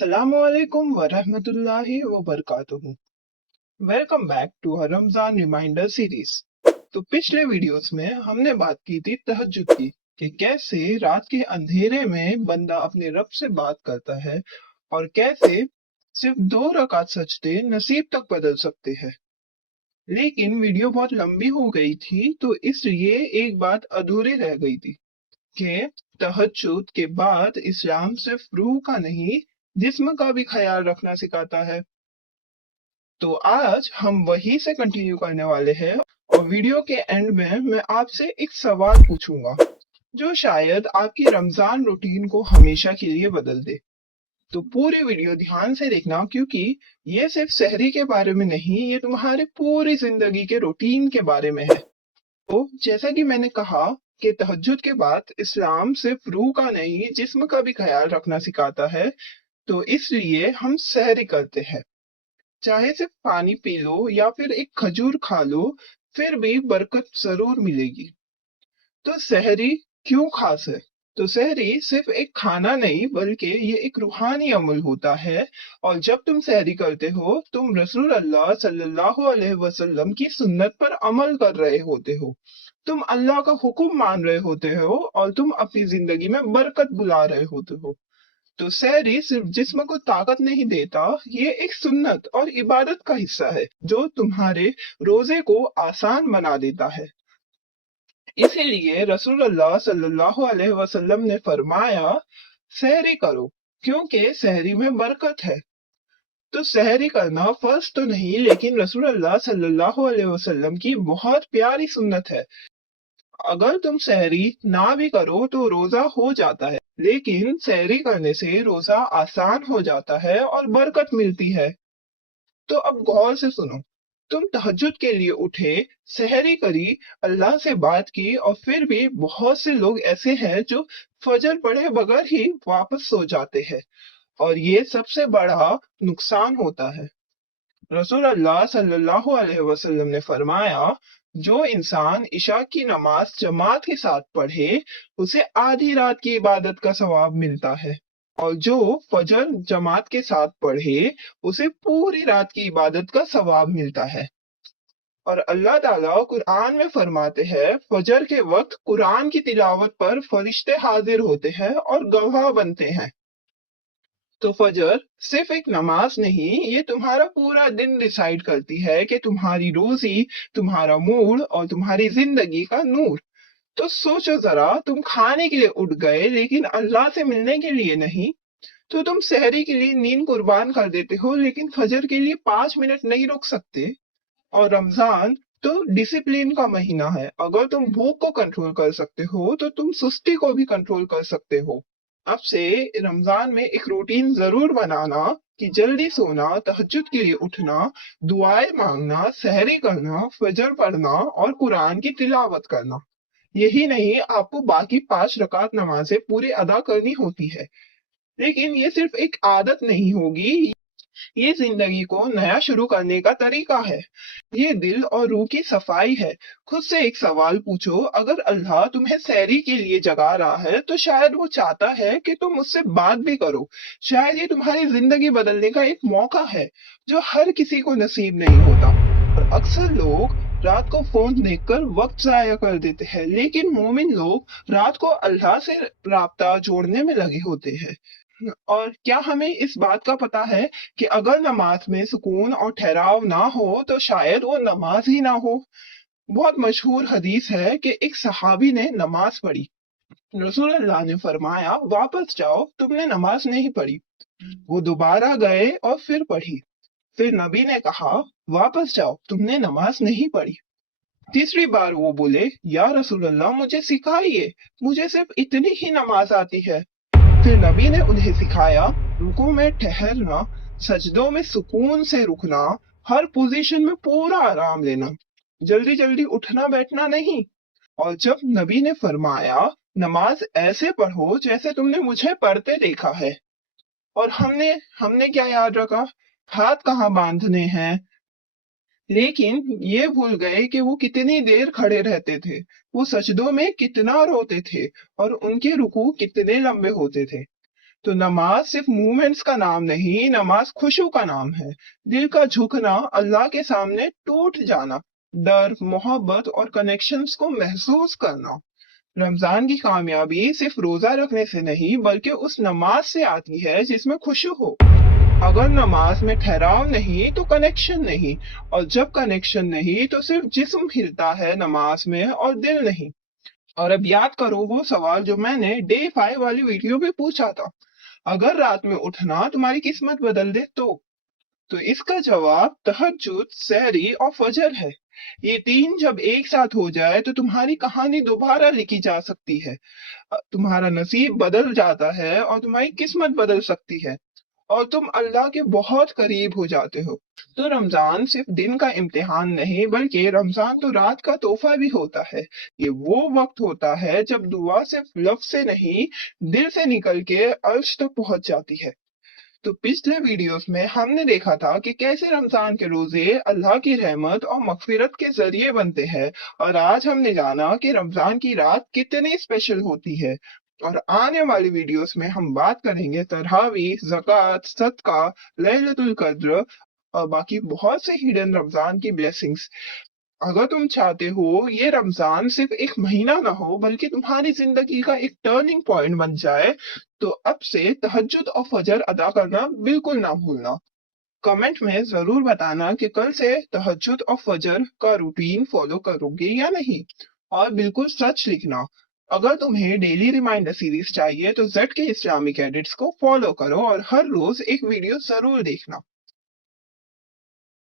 Assalamualaikum warahmatullahi wabarakatuh। Welcome back to her Ramzan reminder series. तो पिछले videos में हमने बात की थी तहज्जुद की कि कैसे रात के अंधेरे में बंदा अपने रब से बात करता है और कैसे सिर्फ 2 रकात सजदे नसीब तक बदल सकते हैं। लेकिन वीडियो बहुत लंबी हो गई थी तो इसलिए एक बात अधूरी रह गई थी कि तहज्जुद के बाद इस्लाम सिर्फ रूह का नहीं जिस्म का भी ख्याल रखना सिखाता है। तो आज हम वही से कंटिन्यू करने वाले हैं और वीडियो के एंड में मैं आपसे एक सवाल पूछूंगा जो शायद आपकी रमजान रूटीन को हमेशा के लिए बदल दे। तो पूरी वीडियो ध्यान से देखना क्योंकि ये सिर्फ सहरी के बारे में नहीं, ये तुम्हारे पूरी जिंदगी के रूटीन के बारे में है। तो जैसा कि मैंने कहा कि तहज्जुद के बाद इस्लाम सिर्फ रूह का नहीं जिस्म का भी ख्याल रखना सिखाता है, तो इसलिए हम सहरी करते हैं। चाहे सिर्फ पानी पी लो या फिर एक खजूर खा लो, फिर भी बरकत जरूर मिलेगी। तो सहरी क्यों खास है? तो सहरी सिर्फ एक खाना नहीं बल्कि ये एक रूहानी अमल होता है। और जब तुम सहरी करते हो तुम रसूल अल्लाह सल्लल्लाहु अलैहि वसल्लम की सुन्नत पर अमल कर रहे होते हो, तुम अल्लाह का हुक्म मान रहे होते हो और तुम अपनी जिंदगी में बरकत बुला रहे होते हो। तो सहरी सिर्फ जिस्म को ताकत नहीं देता, ये एक सुन्नत और इबादत का हिस्सा है जो तुम्हारे रोजे को आसान बना देता है। इसीलिए रसूलुल्लाह सल्लल्लाहु अलैहि वसल्लम ने फरमाया, सहरी करो क्योंकि सहरी में बरकत है। तो सहरी करना फर्ज तो नहीं लेकिन रसूलुल्लाह सल्लल्लाहु अलैहि वसल्लम की बहुत प्यारी सुन्नत है। अगर तुम सहरी ना भी करो तो रोजा हो जाता है, लेकिन सहरी करने से रोजा आसान हो जाता है और बरकत मिलती है। तो अब गौर से सुनो, तुम तहज्जुद के लिए उठे, सहरी करी, अल्लाह से बात की और फिर भी बहुत से लोग ऐसे हैं जो फजर पढ़े बगैर ही वापस सो जाते हैं और ये सबसे बड़ा नुकसान होता है। रसूल अल्लाह सल्लल्लाहु अलैहि वसल्लम ने फरमाया, जो इंसान इशा की नमाज जमात के साथ पढ़े उसे आधी रात की इबादत का सवाब मिलता है, और जो फजर जमात के साथ पढ़े उसे पूरी रात की इबादत का सवाब मिलता है। और अल्लाह ताला कुरान में फरमाते हैं, फजर के वक्त कुरान की तिलावत पर फरिश्ते हाजिर होते हैं और गवाह बनते हैं। तो फजर सिर्फ एक नमाज नहीं, ये तुम्हारा पूरा दिन डिसाइड करती है कि तुम्हारी रोजी, तुम्हारा मूड और तुम्हारी जिंदगी का नूर। तो सोचो जरा, तुम खाने के लिए उठ गए लेकिन अल्लाह से मिलने के लिए नहीं। तो तुम सहरी के लिए नींद कुर्बान कर देते हो लेकिन फजर के लिए 5 मिनट नहीं रुक सकते। और रमजान तो डिसिप्लिन का महीना है। अगर तुम भूख को कंट्रोल कर सकते हो तो तुम सुस्ती को भी कंट्रोल कर सकते हो। अब से रमजान में एक रूटीन जरूर बनाना कि जल्दी सोना, तहज्जुद के लिए उठना, दुआएं मांगना, सहरी करना, फजर पढ़ना और कुरान की तिलावत करना। यही नहीं, आपको बाकी 5 रकात नमाजें पूरी अदा करनी होती है। लेकिन ये सिर्फ एक आदत नहीं होगी, ये जिंदगी को नया शुरू करने का तरीका है। ये दिल और रूह की सफाई है। खुद से एक सवाल पूछो, अगर अल्लाह तुम्हें सहरी के लिए जगा रहा है तो शायद वो चाहता है कि तुम उससे बात भी करो। शायद ये तुम्हारी जिंदगी बदलने का एक मौका है जो हर किसी को नसीब नहीं होता। और अक्सर लोग रात को फोन देखकर वक्त जाया कर देते हैं, लेकिन मोमिन लोग रात को अल्लाह से राब्ता जोड़ने में लगे होते हैं। और क्या हमें इस बात का पता है कि अगर नमाज में सुकून और ठहराव ना हो तो शायद वो नमाज ही ना हो। बहुत मशहूर हदीस है कि एक सहाबी ने नमाज पढ़ी, रसूल अल्लाह ने फरमाया, वापस जाओ, तुमने नमाज नहीं पढ़ी। वो दोबारा गए और फिर पढ़ी। फिर नबी ने कहा, वापस जाओ, तुमने नमाज नहीं पढ़ी। तीसरी बार वो बोले, या रसूल अल्लाह मुझे सिखाइए, मुझे सिर्फ इतनी ही नमाज आती है। फिर नबी ने उन्हें सिखाया, रुकू में ठहरना, सजदों में सुकून से रुकना, हर पोजीशन में पूरा आराम लेना, जल्दी जल्दी उठना बैठना नहीं। और जब नबी ने फरमाया, नमाज ऐसे पढ़ो जैसे तुमने मुझे पढ़ते देखा है, और हमने हमने क्या याद रखा? हाथ कहाँ बांधने हैं। लेकिन ये भूल गए कि वो कितनी देर खड़े रहते थे, वो सजदों में कितना रोते थे और उनके रुकू कितने लंबे होते थे। तो नमाज सिर्फ मूवमेंट्स का नाम नहीं, नमाज खुशू का नाम है। दिल का झुकना, अल्लाह के सामने टूट जाना, डर, मोहब्बत और कनेक्शंस को महसूस करना। रमजान की कामयाबी सिर्फ रोजा रखने से नहीं बल्कि उस नमाज से आती है जिसमें खुशू हो। अगर नमाज में ठहराव नहीं तो कनेक्शन नहीं, और जब कनेक्शन नहीं तो सिर्फ जिस्म हिलता है नमाज में और दिल नहीं। और अब याद करो वो सवाल जो मैंने डे 5 वाली वीडियो में पूछा था, अगर रात में उठना तुम्हारी किस्मत बदल दे तो इसका जवाब तहज्जुद, सहरी और फजर है। ये तीन जब एक साथ हो जाए तो तुम्हारी कहानी दोबारा लिखी जा सकती है। तुम्हारा नसीब बदल जाता है और तुम्हारी किस्मत बदल सकती है, और तुम अल्लाह के बहुत करीब हो जाते हो। तो रमजान सिर्फ दिन का इम्तिहान नहीं बल्कि रमजान तो रात का तोहफा भी होता है। ये वो वक्त होता है जब दुआ सिर्फ लफ्ज से नहीं, दिल से निकल के अर्श तक पहुंच जाती है। तो पिछले वीडियोस में हमने देखा था कि कैसे रमजान के रोजे अल्लाह की रहमत और मगफिरत के जरिए बनते हैं, और आज हमने जाना कि रमजान की रात कितनी स्पेशल होती है। और आने वाली वीडियोस में हम बात करेंगे तरावी, ज़कात, सदका, लैलतुल कद्र और बाकी बहुत से हिडन रमजान की ब्लेसिंग्स। अगर तुम चाहते हो ये रमजान सिर्फ एक महीना ना हो बल्कि तुम्हारी जिंदगी का एक टर्निंग पॉइंट बन जाए, तो अब से तहज्जुद और फजर अदा करना बिल्कुल ना भूलना। कमेंट में जरूर बताना कि कल से तहज्जुद और फजर का रूटीन फॉलो करोगे या नहीं, और बिल्कुल सच लिखना। अगर तुम्हें डेली रिमाइंडर सीरीज चाहिए तो जेड के इस्लामिक एडिट्स को फॉलो करो और हर रोज एक वीडियो जरूर देखना।